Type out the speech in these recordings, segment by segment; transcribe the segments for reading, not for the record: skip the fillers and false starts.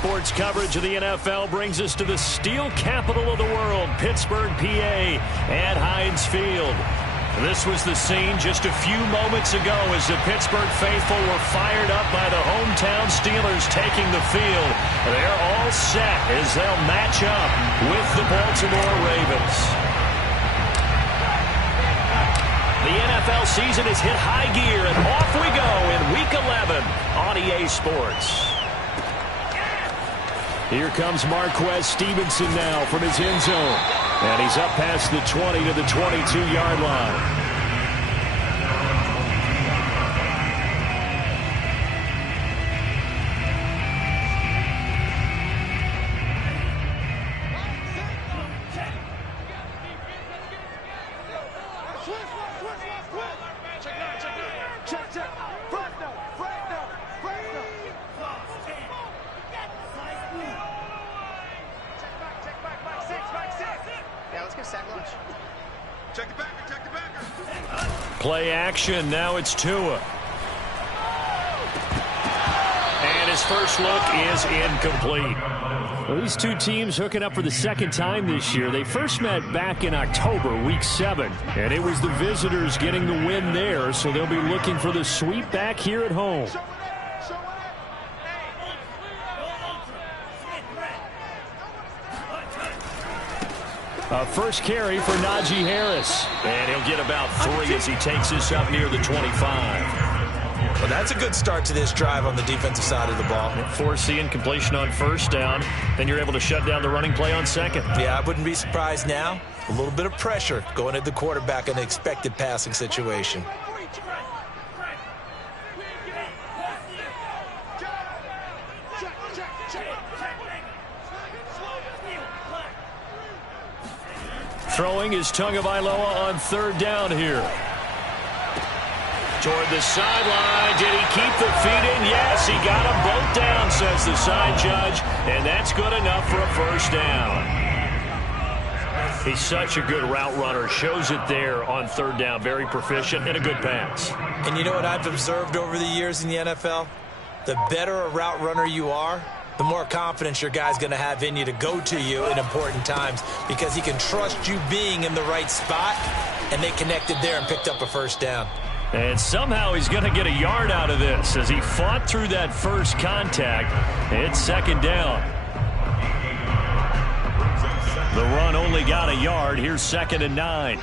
Sports coverage of the NFL brings us to the steel capital of the world, Pittsburgh, PA, at Heinz Field. This was the scene just a few moments ago as the Pittsburgh faithful were fired up by the hometown Steelers taking the field. They're all set as they'll match up with the Baltimore Ravens. The NFL season has hit high gear, and off we go in Week 11 on EA Sports. Here comes Marquez Stevenson now from his end zone. And he's up past the 20 to the 22-yard line. Play action. Now it's Tua. And his first look is incomplete. Well, these two teams hooking up for the second time this year. They first met back in October, Week 7. And it was the visitors getting the win there, so they'll be looking for the sweep back here at home. First carry for Najee Harris. And he'll get about 3 as he takes this up near the 25. Well, that's a good start to this drive on the defensive side of the ball. Force the incompletion on first down. Then you're able to shut down the running play on second. Yeah, I wouldn't be surprised now. A little bit of pressure going at the quarterback in an expected passing situation. Throwing is Tagovailoa on third down here. Toward the sideline. Did he keep the feet in? Yes, he got them both down, says the side judge. And that's good enough for a first down. He's such a good route runner. Shows it there on third down. Very proficient and a good pass. And you know what I've observed over the years in the NFL? The better a route runner you are, the more confidence your guy's going to have in you to go to you in important times because he can trust you being in the right spot, and they connected there and picked up a first down. And somehow he's going to get a yard out of this as he fought through that first contact. It's second down. The run only got a yard. Here's 2nd and 9.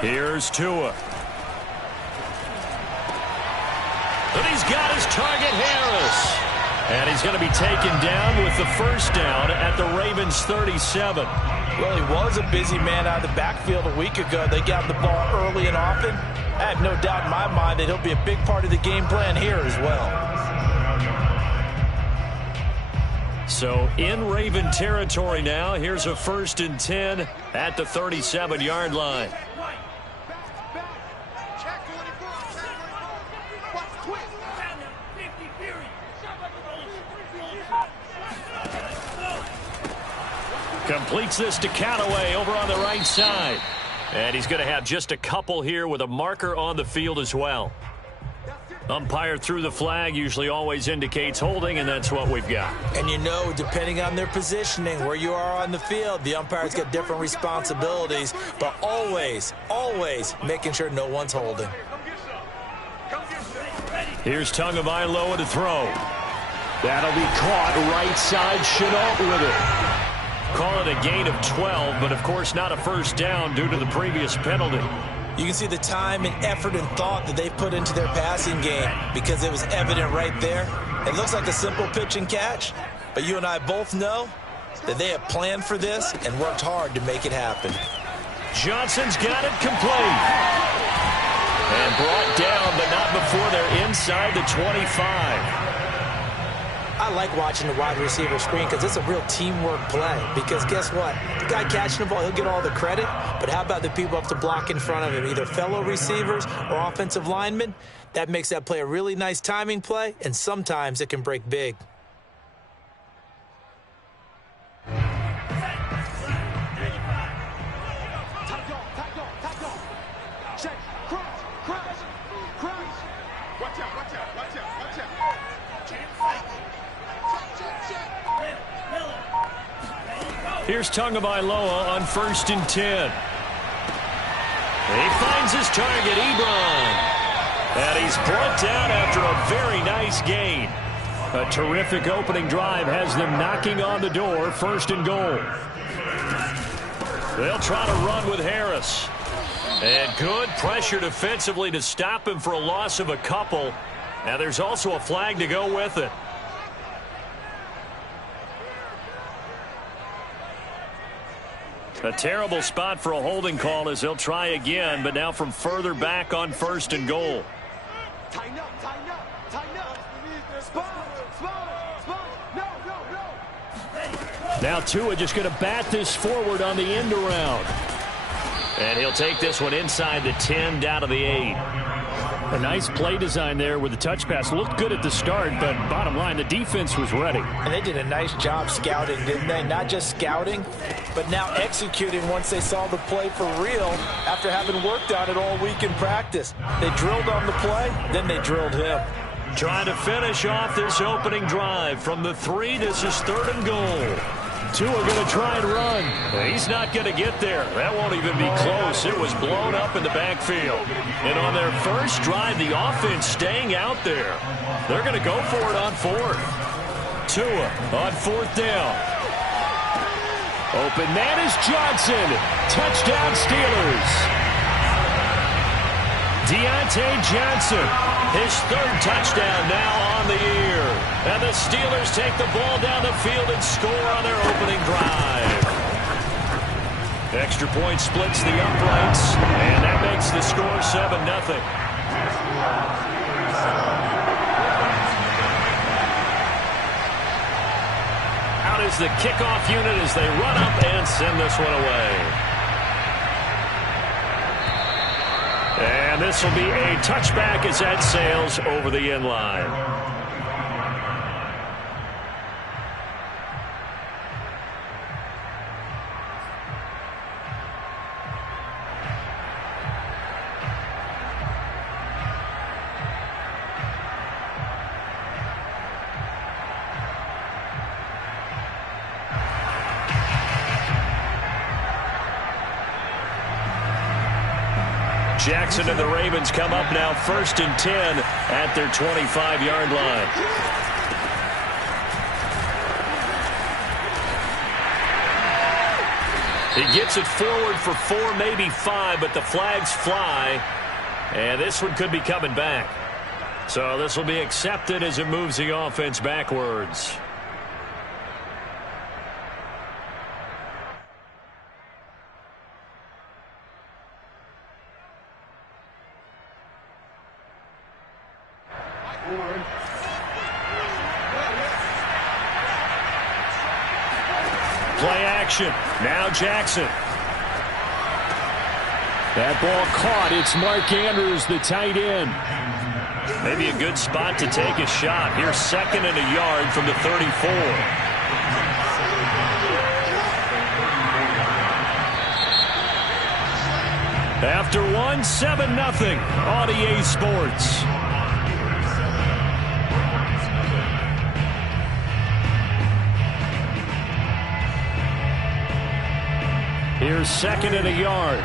Here's Tua. And he's got his target, Harris. And he's going to be taken down with the first down at the Ravens' 37. Well, he was a busy man out of the backfield a week ago. They got the ball early and often. I have no doubt in my mind that he'll be a big part of the game plan here as well. So in Raven territory now. Here's a 1st and 10 at the 37-yard line. Completes this to Callaway over on the right side. And he's going to have just a couple here with a marker on the field as well. Umpire threw the flag, usually always indicates holding, and that's what we've got. And you know, depending on their positioning, where you are on the field, the umpires get different responsibilities, but always, always making sure no one's holding. Here's Tagovailoa to throw. That'll be caught right side. Shenault with it. Call it a gain of 12, but of course not a first down due to the previous penalty. You can see the time and effort and thought that they put into their passing game because it was evident right there. It looks like a simple pitch and catch, but you and I both know that they have planned for this and worked hard to make it happen. Johnson's got it complete. And brought down, but not before they're inside the 25. I like watching the wide receiver screen because it's a real teamwork play. Because guess what? The guy catching the ball, he'll get all the credit. But how about the people up to block in front of him, either fellow receivers or offensive linemen? That makes that play a really nice timing play, and sometimes it can break big. Here's Tagovailoa on 1st and 10. He finds his target, Ebron. And he's brought down after a very nice gain. A terrific opening drive has them knocking on the door, 1st and goal. They'll try to run with Harris. And good pressure defensively to stop him for a loss of a couple. Now there's also a flag to go with it. A terrible spot for a holding call as they'll try again, but now from further back on 1st and goal. Tighten up, tighten up, tighten up. Now Tua just going to bat this forward on the end around. And he'll take this one inside the 10 down to the 8. A nice play design there with the touch pass. Looked good at the start, but bottom line, the defense was ready. And they did a nice job scouting, didn't they? Not just scouting, but now executing once they saw the play for real after having worked on it all week in practice. They drilled on the play, then they drilled him. Trying to finish off this opening drive from the 3. This is 3rd and goal. Tua going to try and run. He's not going to get there. That won't even be close. It was blown up in the backfield. And on their first drive, the offense staying out there. They're going to go for it on 4th. Tua on 4th down. Open man is Johnson. Touchdown Steelers. Deontay Johnson. His 3rd touchdown now on the year. And the Steelers take the ball down the field and score on their opening drive. Extra point splits the uprights, and that makes the score 7-0. Out is the kickoff unit as they run up and send this one away. And this will be a touchback as that sails over the end line. Jackson and the Ravens come up now 1st and 10 at their 25-yard line. He gets it forward for 4, maybe 5, but the flags fly. And this one could be coming back. So this will be accepted as it moves the offense backwards. Play action. Now Jackson. That ball caught. It's Mark Andrews, the tight end. Maybe a good spot to take a shot. Here's 2nd and a yard from the 34. After 1, 7-0 on EA Sports. Here's 2nd and a yard.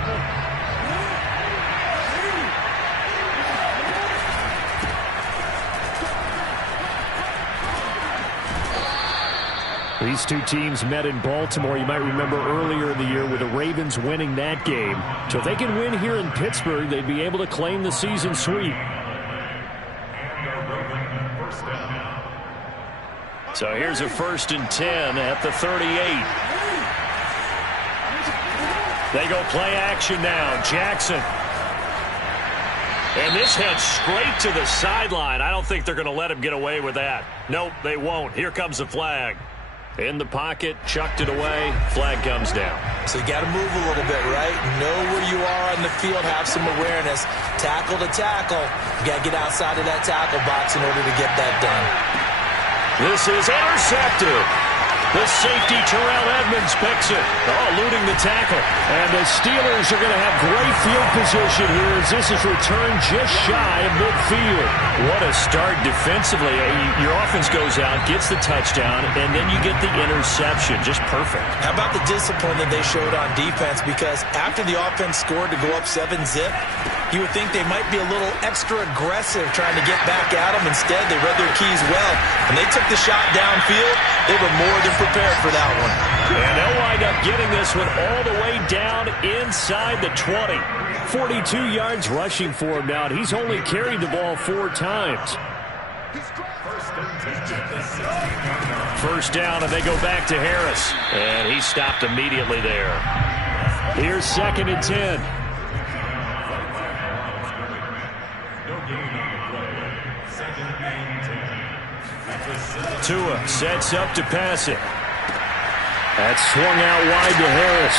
These two teams met in Baltimore. You might remember earlier in the year with the Ravens winning that game. So if they can win here in Pittsburgh, they'd be able to claim the season sweep. So here's a 1st and 10 at the 38. They go play action now. Jackson. And this heads straight to the sideline. I don't think they're going to let him get away with that. Nope, they won't. Here comes the flag. In the pocket, chucked it away. Flag comes down. So you got to move a little bit, right? Know where you are on the field. Have some awareness. Tackle to tackle. You got to get outside of that tackle box in order to get that done. This is intercepted. The safety, Terrell Edmunds, picks it. Oh, eluding the tackle. And the Steelers are going to have great field position here as this is returned just shy of midfield. What a start defensively. Your offense goes out, gets the touchdown, and then you get the interception. Just perfect. How about the discipline that they showed on defense? Because after the offense scored to go up 7-zip, you would think they might be a little extra aggressive trying to get back at them. Instead, they read their keys well. When they took the shot downfield, they were more than prepared for that one. And they'll wind up getting this one all the way down inside the 20. 42 yards rushing for him now, and he's only carried the ball 4 times. First down, and they go back to Harris. And he stopped immediately there. Here's 2nd and 10. Tua sets up to pass it. That's swung out wide to Harris.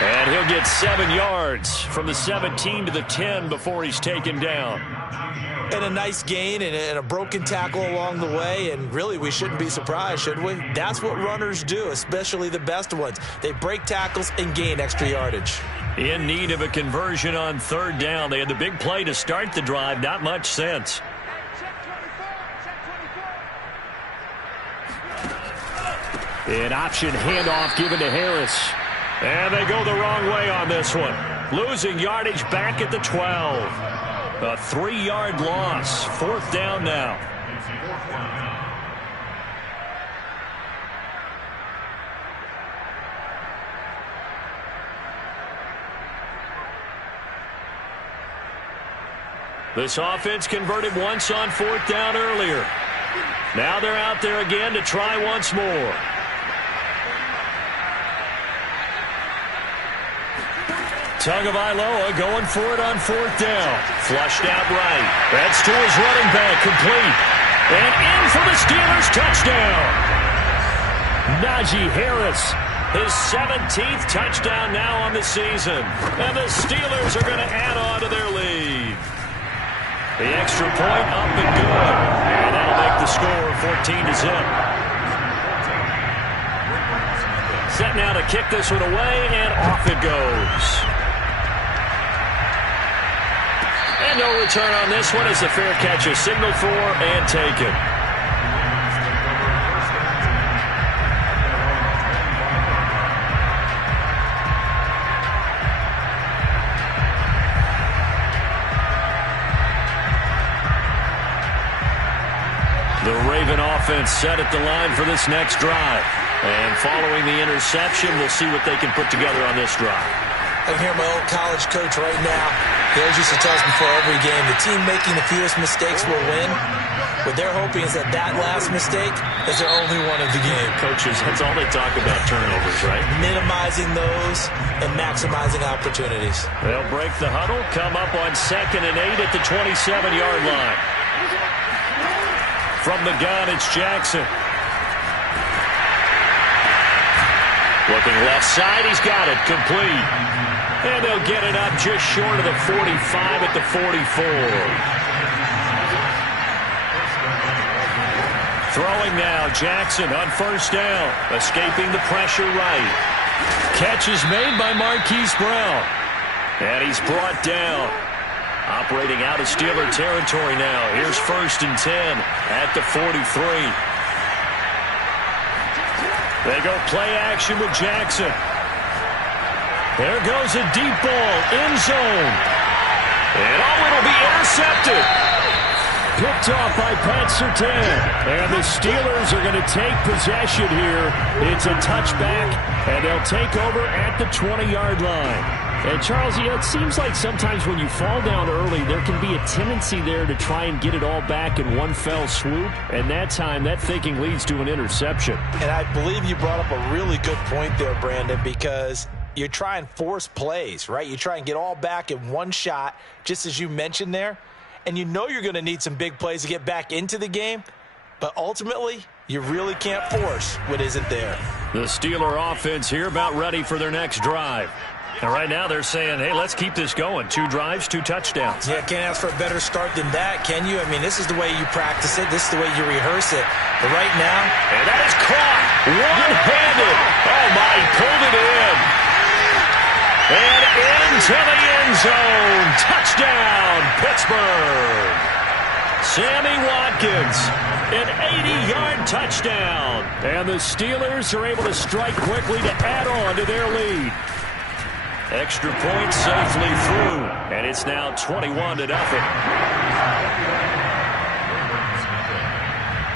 And he'll get 7 yards from the 17 to the 10 before he's taken down. And a nice gain and a broken tackle along the way. And really, we shouldn't be surprised, should we? That's what runners do, especially the best ones. They break tackles and gain extra yardage. In need of a conversion on 3rd down. They had the big play to start the drive. Not much sense. An option handoff given to Harris. And they go the wrong way on this one. Losing yardage back at the 12. A 3-yard loss. 4th down now. This offense converted once on 4th down earlier. Now they're out there again to try once more. Tagovailoa going for it on 4th down. Flushed out right. That's to his running back, complete. And in for the Steelers touchdown. Najee Harris, his 17th touchdown now on the season. And the Steelers are going to add on to their lead. The extra point up and good. And that'll make the score 14-0. Set now to kick this one away, and off it goes. And no return on this one as the fair catch is signaled for and taken. The Raven offense set at the line for this next drive. And following the interception, we'll see what they can put together on this drive. I can hear my old college coach right now. He always used to tell us before every game, the team making the fewest mistakes will win. What they're hoping is that last mistake is their only one of the game. Coaches, that's all they talk about, turnovers, right? Minimizing those and maximizing opportunities. They'll break the huddle, come up on 2nd and 8 at the 27-yard line. From the gun, it's Jackson. Looking left side, he's got it, complete. And they'll get it up just short of the 45 at the 44. Throwing now, Jackson on 1st down. Escaping the pressure right. Catch is made by Marquise Brown. And he's brought down. Operating out of Steeler territory now. Here's 1st and 10 at the 43. They go play action with Jackson. There goes a deep ball, end zone. And it'll be intercepted. Picked off by Pat Surtain. And the Steelers are going to take possession here. It's a touchback, and they'll take over at the 20-yard line. And, Charles, it seems like sometimes when you fall down early, there can be a tendency there to try and get it all back in one fell swoop. And that time, that thinking leads to an interception. And I believe you brought up a really good point there, Brandon, because you try and force plays, right? You try and get all back in one shot, just as you mentioned there. And you know you're going to need some big plays to get back into the game. But ultimately, you really can't force what isn't there. The Steeler offense here about ready for their next drive. And right now they're saying, hey, let's keep this going. 2 drives, 2 touchdowns. Yeah, can't ask for a better start than that, can you? I mean, this is the way you practice it. This is the way you rehearse it. But right now... And that is caught. One-handed. Oh, my, he pulled it in. And into the end zone. Touchdown, Pittsburgh. Sammy Watkins, an 80-yard touchdown. And the Steelers are able to strike quickly to add on to their lead. Extra point safely through, and it's now 21-0.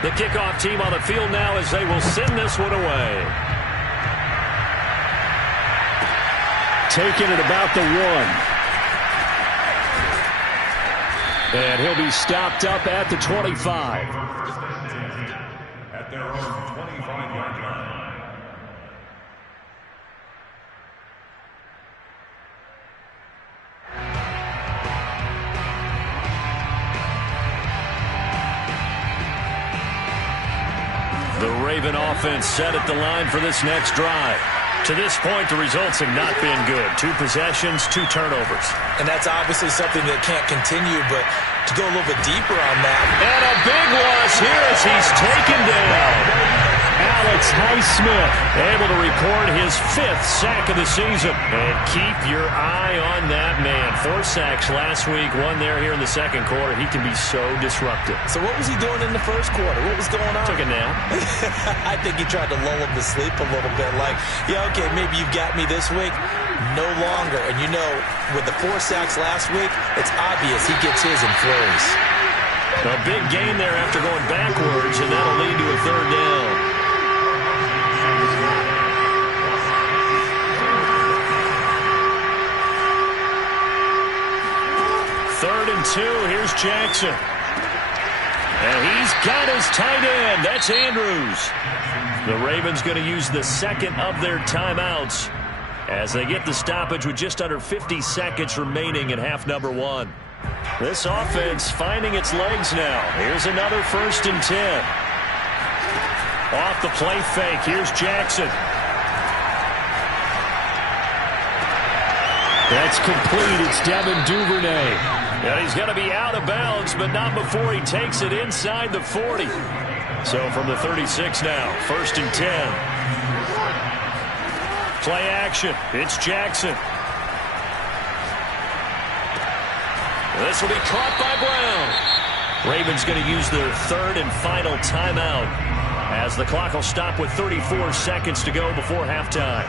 The kickoff team on the field now as they will send this one away. Taking it about the 1. And he'll be stopped up at the 25. At their own 25-yard line. The Raven offense set at the line for this next drive. To this point, the results have not been good. 2 possessions, 2 turnovers. And that's obviously something that can't continue, but to go a little bit deeper on that. And a big loss here as he's taken down. Alex Highsmith able to record his 5th sack of the season. And keep your eye on that man. 4 sacks last week, 1 there here in the second quarter. He can be so disruptive. So what was he doing in the first quarter? What was going on? Took a nap. I think he tried to lull him to sleep a little bit. Like, yeah, okay, maybe you've got me this week. No longer. And you know, with the 4 sacks last week, it's obvious he gets his in flurries. A big gain there after going backwards, and that'll lead to a 3rd down. 3rd and 2. Here's Jackson. And he's got his tight end. That's Andrews. The Ravens going to use the second of their timeouts as they get the stoppage with just under 50 seconds remaining in half number 1. This offense finding its legs now. Here's another 1st and 10. Off the play fake. Here's Jackson. That's complete. It's Devin Duvernay. And he's going to be out of bounds, but not before he takes it inside the 40. So from the 36 now, 1st and 10. Play action. It's Jackson. This will be caught by Brown. Ravens going to use their 3rd and final timeout as the clock will stop with 34 seconds to go before halftime.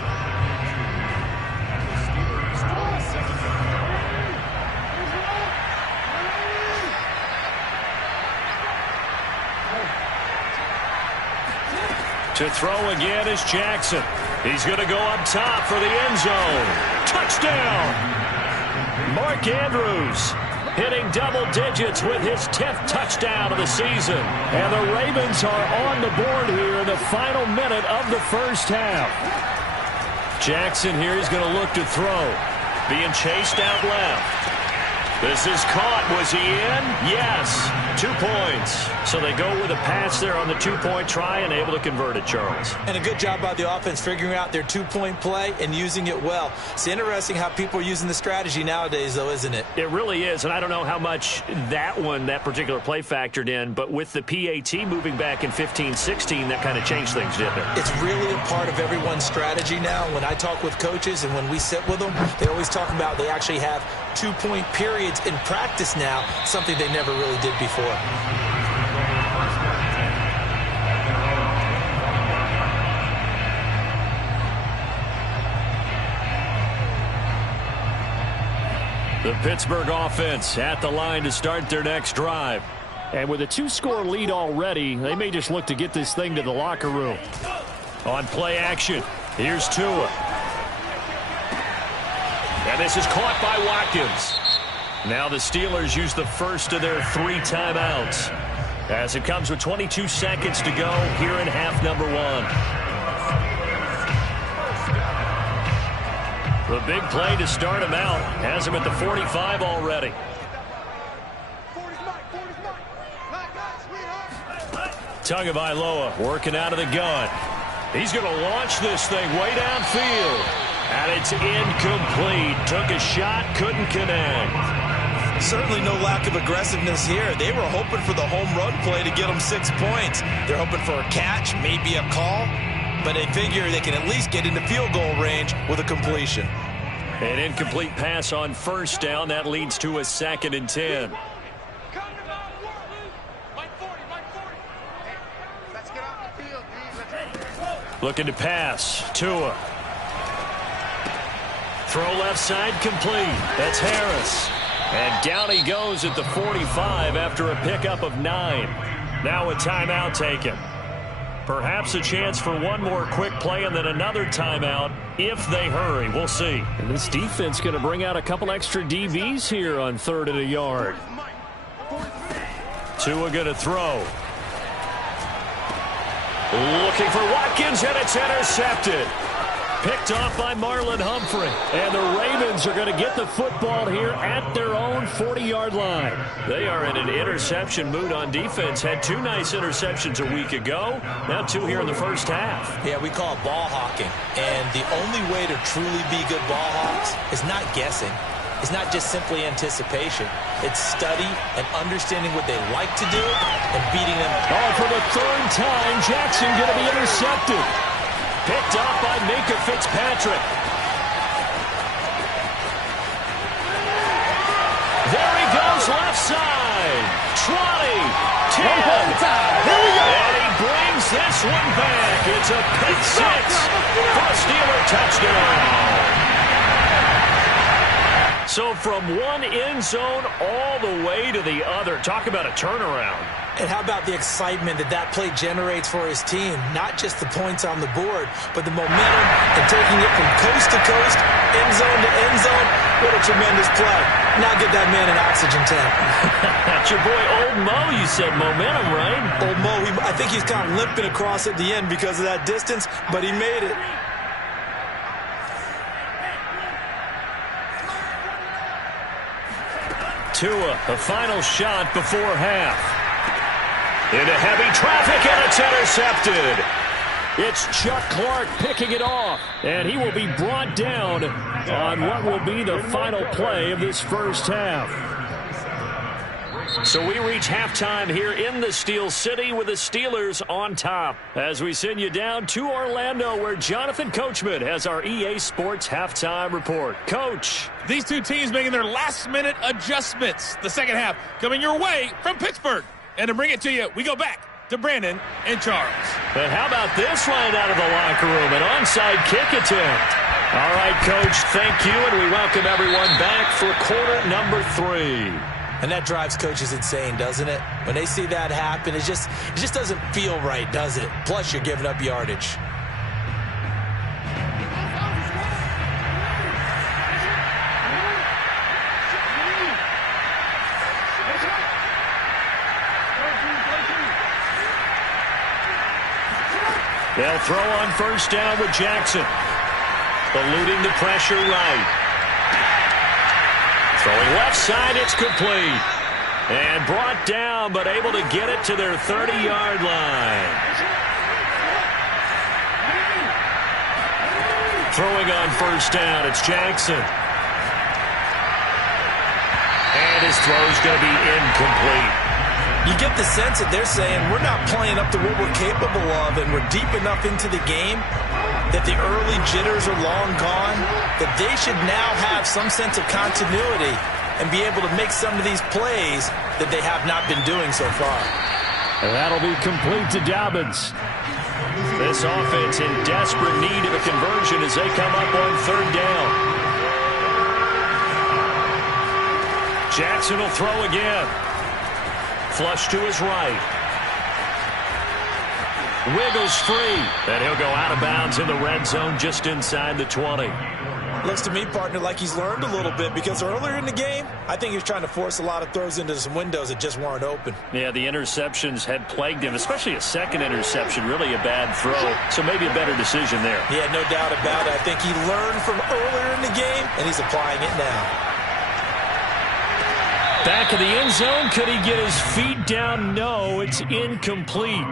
To throw again is Jackson. He's going to go up top for the end zone. Touchdown! Mark Andrews hitting double digits with his 10th touchdown of the season. And the Ravens are on the board here in the final minute of the first half. Jackson here is going to look to throw. Being chased out left. This is caught. Was he in? Yes. 2 points. So they go with a pass there on the 2-point try and able to convert it, Charles. And a good job by the offense figuring out their 2-point play and using it well. It's interesting how people are using the strategy nowadays, though, isn't it? It really is, and I don't know how much that particular play factored in, but with the PAT moving back in 15-16, that kind of changed things, didn't it? It's really a part of everyone's strategy now. When I talk with coaches and when we sit with them, they always talk about they actually have 2-point periods in practice now, something they never really did before. The Pittsburgh offense at the line to start their next drive. And with a 2-score lead already, they may just look to get this thing to the locker room. On play action, here's Tua. And this is caught by Watkins. Now the Steelers use the first of their 3 timeouts as it comes with 22 seconds to go here in half number 1. The big play to start him out has him at the 45 already. Tagovailoa working out of the gun. He's going to launch this thing way downfield. And it's incomplete. Took a shot, couldn't connect. Certainly no lack of aggressiveness here. They were hoping for the home run play to get them 6 points. They're hoping for a catch, maybe a call, but they figure they can at least get into field goal range with a completion. An incomplete pass on first down. That leads to a 2nd and 10. Looking to pass. Tua. Throw left side complete. That's Harris. And down he goes at the 45 after a pickup of 9. Now a timeout taken. Perhaps a chance for one more quick play and then another timeout if they hurry. We'll see. And this defense going to bring out a couple extra DBs here on 3rd and a yard. Tua going to throw. Looking for Watkins, and it's intercepted. Picked off by Marlon Humphrey. And the Ravens are going to get the football here at their own 40-yard line. They are in an interception mood on defense. Had 2 nice interceptions a week ago. Now 2 here in the first half. Yeah, we call it ball hawking. And the only way to truly be good ball hawks is not guessing. It's not just simply anticipation. It's study and understanding what they like to do and beating them. Oh, for the 3rd time, Jackson going to be intercepted. Picked off by Minkah Fitzpatrick. There he goes, left side. 20, 10. And he brings this one back. It's a pick 6 for a Steeler touchdown. So from one end zone all the way to the other. Talk about a turnaround. And how about the excitement that play generates for his team? Not just the points on the board, but the momentum and taking it from coast to coast, end zone to end zone. What a tremendous play. Now get that man an oxygen tank. That's your boy Old Mo. You said momentum, right? Old Mo, I think he's kind of limping across at the end because of that distance, but he made it. Tua, the final shot before half. Into heavy traffic, and it's intercepted. It's Chuck Clark picking it off, and he will be brought down on what will be the final play of this first half. So we reach halftime here in the Steel City with the Steelers on top as we send you down to Orlando where Jonathan Coachman has our EA Sports halftime report. Coach. These two teams making their last-minute adjustments. The second half coming your way from Pittsburgh. And to bring it to you, we go back to Brandon and Charles. And how about this line out of the locker room? An onside kick attempt. All right, Coach, thank you, and we welcome everyone back for quarter number 3. And that drives coaches insane, doesn't it? When they see that happen, it just doesn't feel right, does it? Plus, you're giving up yardage. They'll throw on first down with Jackson. Eluding the pressure right. Throwing left side, it's complete. And brought down, but able to get it to their 30-yard line. Throwing on first down, it's Jackson. And his throw's going to be incomplete. You get the sense that they're saying we're not playing up to what we're capable of, and we're deep enough into the game that the early jitters are long gone, that they should now have some sense of continuity and be able to make some of these plays that they have not been doing so far. And that'll be complete to Dobbins. This offense in desperate need of a conversion as they come up on third down. Jackson will throw again. Flush to his right. Wiggles free. And he'll go out of bounds in the red zone just inside the 20. Looks to me, partner, like he's learned a little bit because earlier in the game, I think he was trying to force a lot of throws into some windows that just weren't open. Yeah, the interceptions had plagued him, especially a second interception, really a bad throw. So maybe a better decision there. Yeah, no doubt about it. I think he learned from earlier in the game, and he's applying it now. Back of the end zone. Could he get his feet down? No, it's incomplete.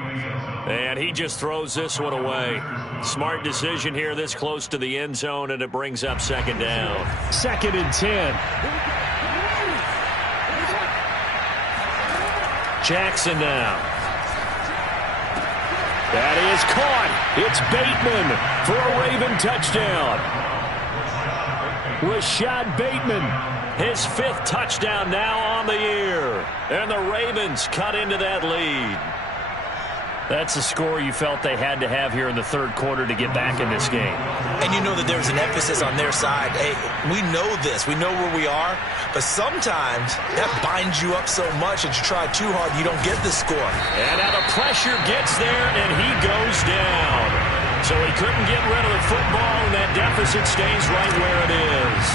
And he just throws this one away. Smart decision here this close to the end zone, and it brings up second down. 2nd and 10. Jackson now. That is caught. It's Bateman for a Raven touchdown. Rashad Bateman, his 5th touchdown now on the year. And the Ravens cut into that lead. That's a score you felt they had to have here in the 3rd quarter to get back in this game. And you know that there's an emphasis on their side. Hey, we know this. We know where we are. But sometimes that binds you up so much that you try too hard, you don't get the score. And now the pressure gets there, and he goes down. So he couldn't get rid of the football, and that deficit stays right where it is.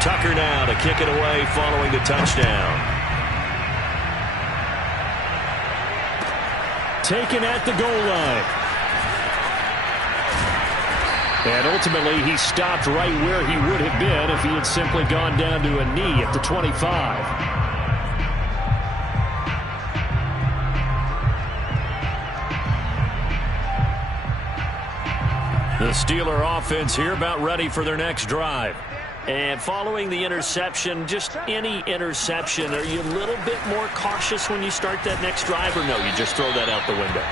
Tucker now to kick it away following the touchdown. Taken at the goal line. And ultimately, he stopped right where he would have been if he had simply gone down to a knee at the 25. The Steeler offense here about ready for their next drive. And following the interception, just any interception, are you a little bit more cautious when you start that next drive, or no, you just throw that out the window?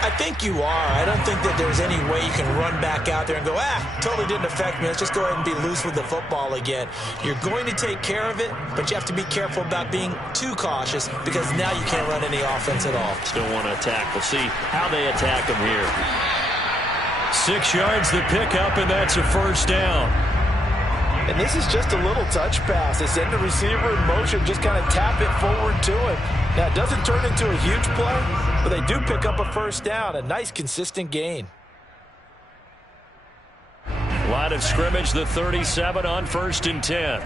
I think you are. I don't think that there's any way you can run back out there and go, totally didn't affect me. Let's just go ahead and be loose with the football again. You're going to take care of it, but you have to be careful about being too cautious because now you can't run any offense at all. Still want to attack. We'll see how they attack him here. 6 yards the pickup, and that's a first down. And this is just a little touch pass. They send the receiver in motion, just kind of tap it forward to him. Now, it doesn't turn into a huge play, but they do pick up a first down. A nice, consistent gain. Line of scrimmage, the 37 on 1st and 10.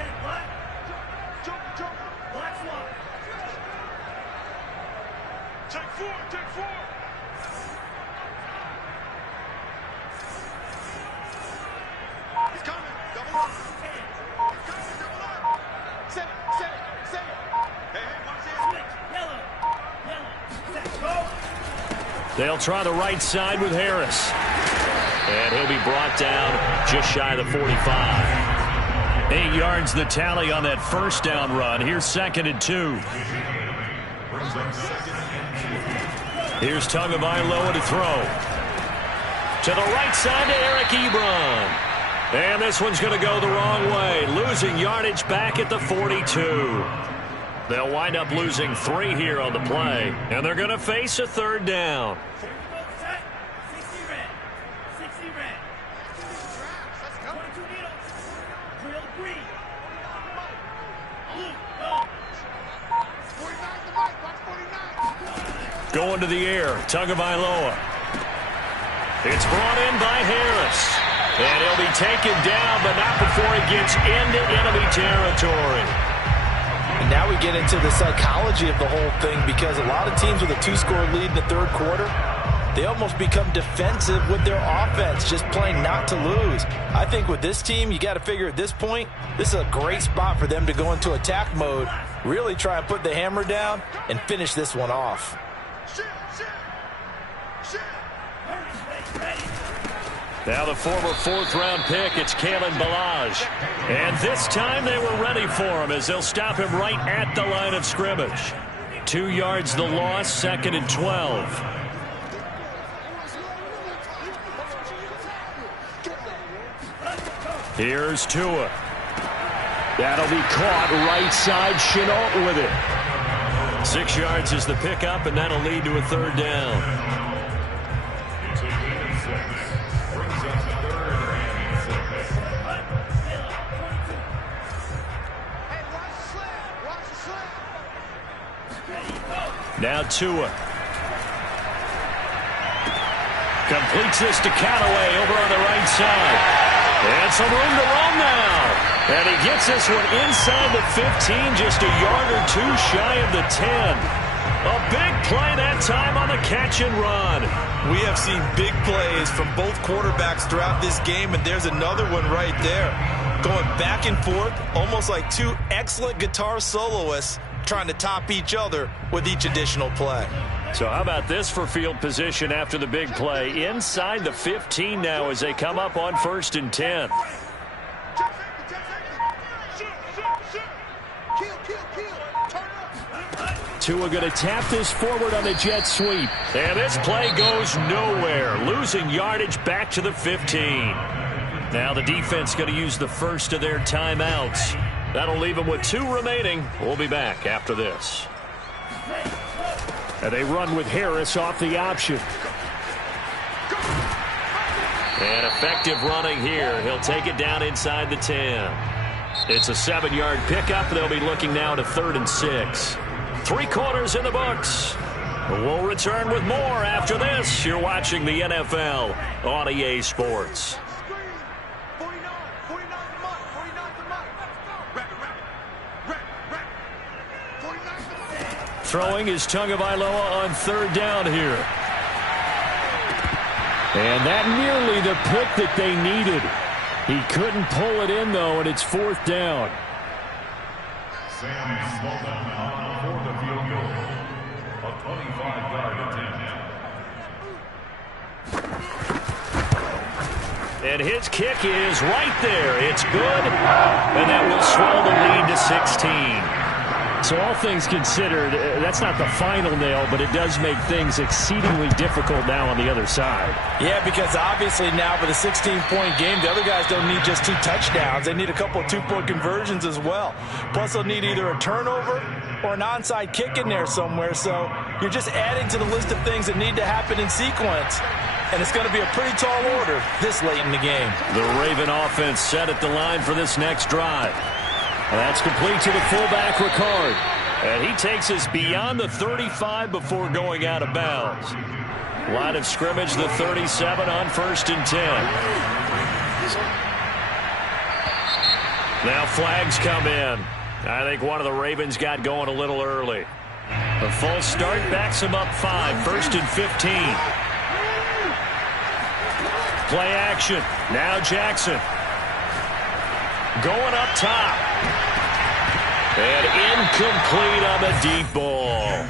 They'll try the right side with Harris. And he'll be brought down just shy of the 45. 8 yards the tally on that first down run. Here's 2nd and 2. Here's Tagovailoa to throw. To the right side to Eric Ebron. And this one's going to go the wrong way. Losing yardage back at the 42. They'll wind up losing 3 here on the play. And they're going to face a 3rd down. Going to the air, Tagovailoa. It's brought in by Harris. And he'll be taken down, but not before he gets into enemy territory. And now we get into the psychology of the whole thing, because a lot of teams with a 2-score lead in the 3rd quarter, they almost become defensive with their offense, just playing not to lose. I think with this team, you got to figure at this point, this is a great spot for them to go into attack mode, really try and put the hammer down and finish this one off. Now the former 4th-round pick, it's Kalen Ballage. And this time they were ready for him as they'll stop him right at the line of scrimmage. 2 yards the loss, 2nd and 12. Here's Tua. That'll be caught right side, Shenault with it. 6 yards is the pickup, and that'll lead to a 3rd down. Now Tua. Completes this to Callaway over on the right side. And some room to run now. And he gets this one inside the 15, just a yard or 2 shy of the 10. A big play that time on the catch and run. We have seen big plays from both quarterbacks throughout this game, and there's another one right there. going back and forth, almost like two excellent guitar soloists trying to top each other with each additional play. So how about this for field position after the big play? Inside the 15 now as they come up on 1st and 10. Tua going to tap this forward on a jet sweep. And this play goes nowhere. Losing yardage back to the 15. Now the defense going to use the first of their timeouts. That'll leave them with 2 remaining. We'll be back after this. And they run with Harris off the option. And effective running here. He'll take it down inside the 10. It's a 7-yard pickup. They'll be looking now to 3rd and 6. 3 quarters in the books. We'll return with more after this. You're watching the NFL on EA Sports. Throwing is Tagovailoa on 3rd down here. And that nearly the pick that they needed. He couldn't pull it in, though, and it's 4th down. And his kick is right there. It's good. And that will swell the lead to 16. So all things considered, that's not the final nail, but it does make things exceedingly difficult now on the other side. Yeah, because obviously now with a 16-point game, the other guys don't need just 2 touchdowns. They need a couple of 2-point conversions as well. Plus, they'll need either a turnover or an onside kick in there somewhere. So you're just adding to the list of things that need to happen in sequence. And it's going to be a pretty tall order this late in the game. The Raven offense set at the line for this next drive. That's complete to the fullback, Ricard. And he takes us beyond the 35 before going out of bounds. Line of scrimmage, the 37 on 1st and 10. Now flags come in. I think one of the Ravens got going a little early. The full start backs him up 5, 1st and 15. Play action. Now Jackson. Going up top. And incomplete on the deep ball.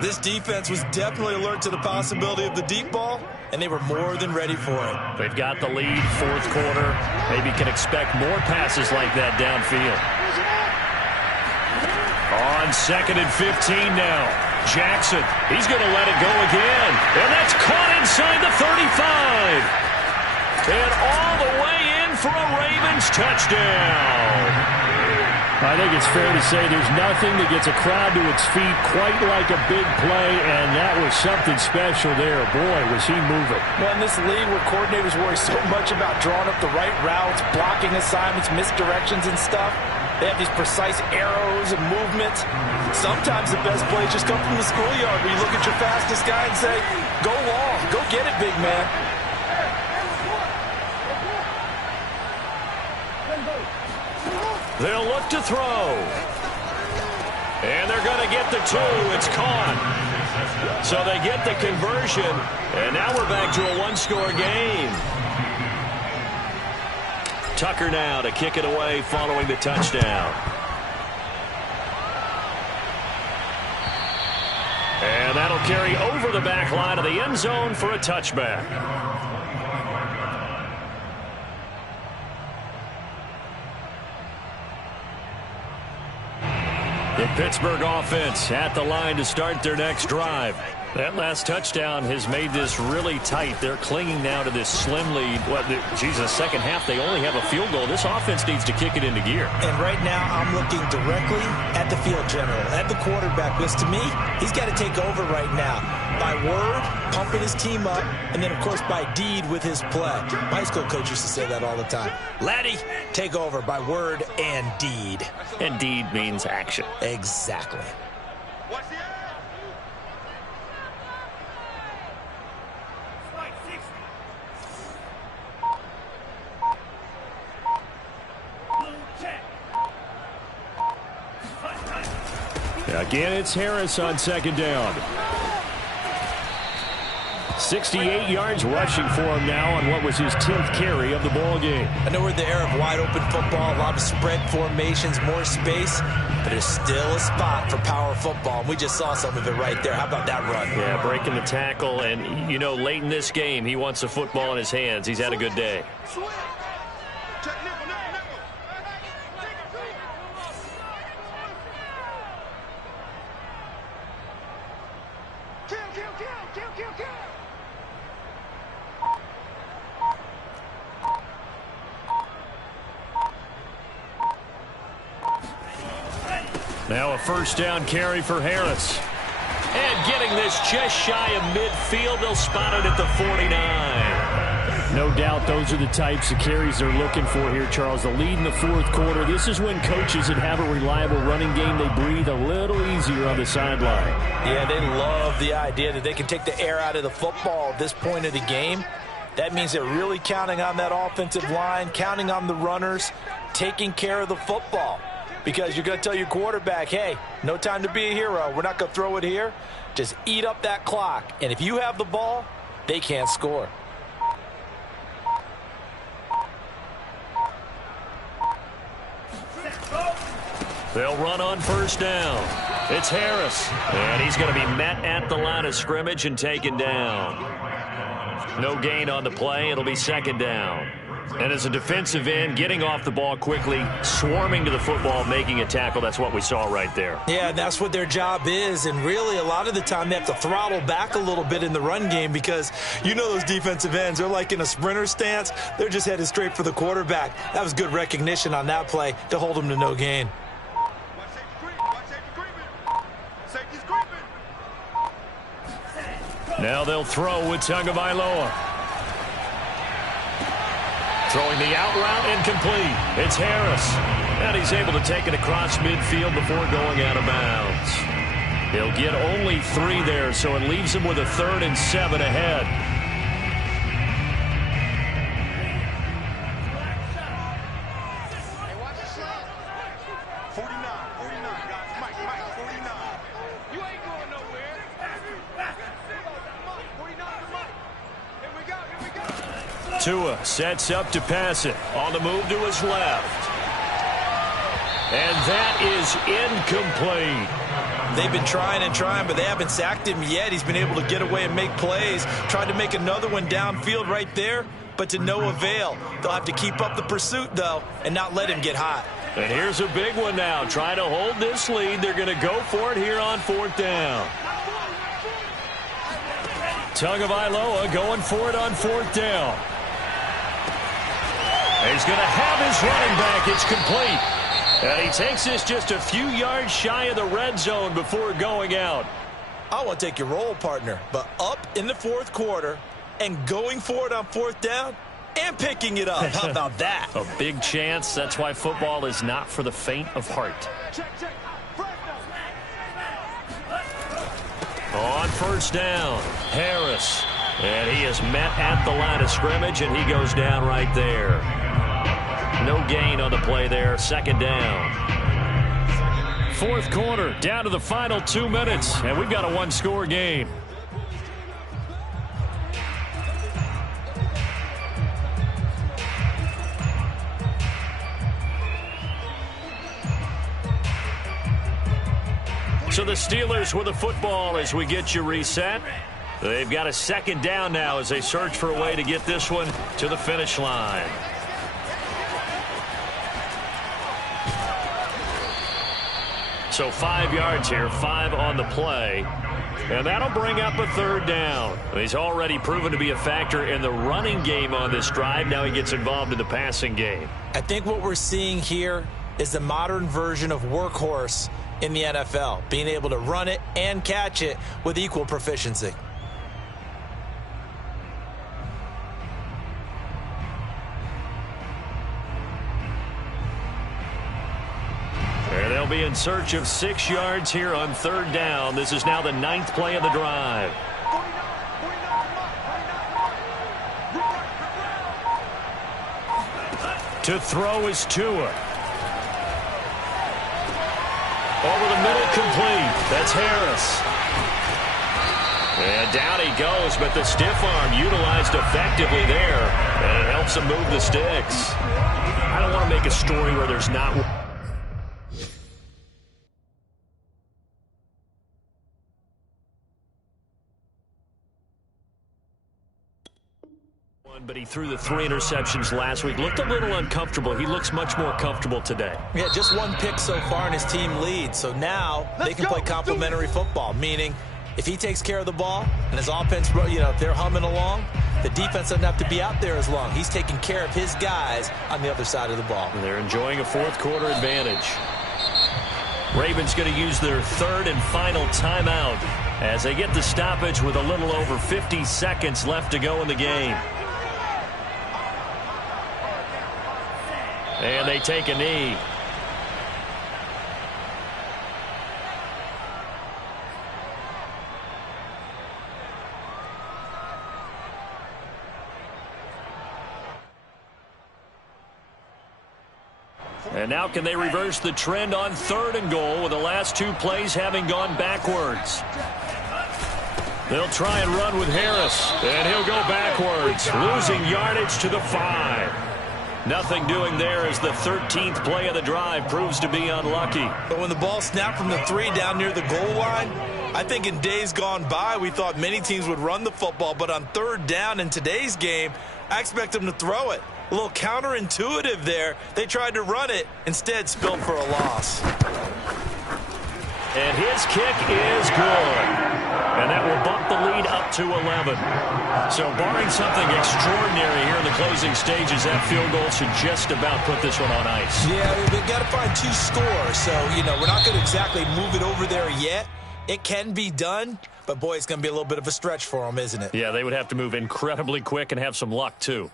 This defense was definitely alert to the possibility of the deep ball, and they were more than ready for it. They've got the lead, 4th quarter. Maybe can expect more passes like that downfield. On 2nd and 15 now. Jackson, he's going to let it go again. And that's caught inside the 35. And all the way in for a Ravens touchdown. I think it's fair to say there's nothing that gets a crowd to its feet quite like a big play, and that was something special there. Boy, was he moving. Well, in this league where coordinators worry so much about drawing up the right routes, blocking assignments, misdirections and stuff, they have these precise arrows and movements. Sometimes the best plays just come from the schoolyard where you look at your fastest guy and say, go long, go get it, big man. They'll look to throw. And they're going to get the 2. It's caught. So they get the conversion. And now we're back to a 1-score game. Tucker now to kick it away following the touchdown. And that'll carry over the back line of the end zone for a touchback. The Pittsburgh offense at the line to start their next drive. That last touchdown has made this really tight. They're clinging now to this slim lead. Second half, they only have a field goal. This offense needs to kick it into gear. And right now, I'm looking directly at the field general, at the quarterback, because to me, he's got to take over right now. By word, pumping his team up, and then, of course, by deed with his play. My high school coach used to say that all the time. Laddie, take over by word and deed. And deed means action. Exactly. Again, it's Harris on 2nd down. 68 yards rushing for him now on what was his 10th carry of the ball game. I know we're in the era of wide open football, a lot of spread formations, more space, but there's still a spot for power football, and we just saw some of it right there. How about that run? Yeah, breaking the tackle, and, you know, late in this game, he wants the football in his hands. He's had a good day. Now a first down carry for Harris. And getting this just shy of midfield. They'll spot it at the 49. No doubt those are the types of carries they're looking for here, Charles. The lead in the fourth quarter. This is when coaches that have a reliable running game, they breathe a little easier on the sideline. Yeah, they love the idea that they can take the air out of the football at this point of the game. That means they're really counting on that offensive line, counting on the runners, taking care of the football. Because you're going to tell your quarterback, hey, no time to be a hero. We're not going to throw it here. Just eat up that clock. And if you have the ball, they can't score. They'll run on first down. It's Harris. And he's going to be met at the line of scrimmage and taken down. No gain on the play. It'll be second down. And as a defensive end, getting off the ball quickly, swarming to the football, making a tackle, that's what we saw right there. Yeah, that's what their job is. And really, a lot of the time, they have to throttle back a little bit in the run game because you know those defensive ends, they're like in a sprinter stance. They're just headed straight for the quarterback. That was good recognition on that play to hold them to no gain. Now they'll throw with Tagovailoa. Throwing the out route incomplete. It's Harris. And he's able to take it across midfield before going out of bounds. He'll get only 3 there, so it leaves him with a 3rd and 7 ahead. Hey, watch the slant. 49, guys. Mike, 49. You ain't going nowhere. 49 to Mike. Here we go. Tua sets up to pass it. On the move to his left. And that is incomplete. They've been trying and trying, but they haven't sacked him yet. He's been able to get away and make plays. Tried to make another one downfield right there, but to no avail. They'll have to keep up the pursuit, though, and not let him get hot. And here's a big one now. Trying to hold this lead. They're going to go for it here on 4th down. Tagovailoa going for it on 4th down. He's going to have his running back. It's complete. And he takes this just a few yards shy of the red zone before going out. I want to take your role, partner, but up in the fourth quarter and going for it on 4th down and picking it up. How about that? A big chance. That's why football is not for the faint of heart. On 1st down, Harris. And he is met at the line of scrimmage, and he goes down right there. No gain on the play there. 2nd down. 4th quarter, down to the final 2 minutes, and we've got a 1-score game. So the Steelers with the football as we get you reset. They've got a 2nd down now as they search for a way to get this one to the finish line. So 5 yards here, 5 on the play. And that'll bring up a 3rd down. He's already proven to be a factor in the running game on this drive. Now he gets involved in the passing game. I think what we're seeing here is the modern version of workhorse in the NFL, being able to run it and catch it with equal proficiency. And they'll be in search of 6 yards here on 3rd down. This is now the 9th play of the drive. To throw is Tua. Over the middle, complete. That's Harris. And down he goes, but the stiff arm utilized effectively there, and it helps him move the sticks. I don't want to make a story where there's not one. But he threw the 3 interceptions last week. Looked a little uncomfortable. He looks much more comfortable today. Yeah, just 1 pick so far and his team leads. So now they can play complementary football, meaning if he takes care of the ball and his offense, if they're humming along, the defense doesn't have to be out there as long. He's taking care of his guys on the other side of the ball. And they're enjoying a 4th quarter advantage. Ravens going to use their 3rd and final timeout as they get the stoppage with a little over 50 seconds left to go in the game. And they take a knee. And now can they reverse the trend on 3rd and goal with the last 2 plays having gone backwards? They'll try and run with Harris, and he'll go backwards, losing yardage to the 5. Nothing doing there as the 13th play of the drive proves to be unlucky. But when the ball snapped from the 3 down near the goal line, I think in days gone by, we thought many teams would run the football, but on 3rd down in today's game, I expect them to throw it. A little counterintuitive there. They tried to run it, instead spilled for a loss. And his kick is good. And that will bump the lead up to 11. So barring something extraordinary here in the closing stages, that field goal should just about put this one on ice. Yeah, we've got to find 2 scores. So, we're not going to exactly move it over there yet. It can be done, but boy, it's going to be a little bit of a stretch for them, isn't it? Yeah, they would have to move incredibly quick and have some luck, too.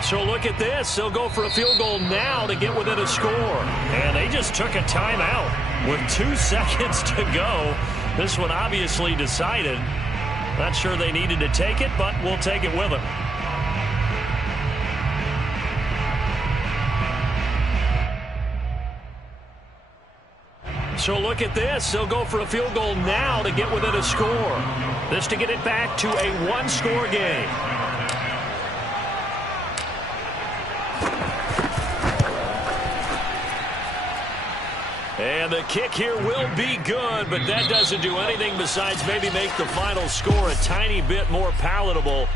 So look at this. They'll go for a field goal now to get within a score. And they just took a timeout with 2 seconds to go. This one obviously decided. Not sure they needed to take it, but we'll take it with them. So look at this. They'll go for a field goal now to get within a score. This to get it back to a 1-score game. And the kick here will be good, but that doesn't do anything besides maybe make the final score a tiny bit more palatable.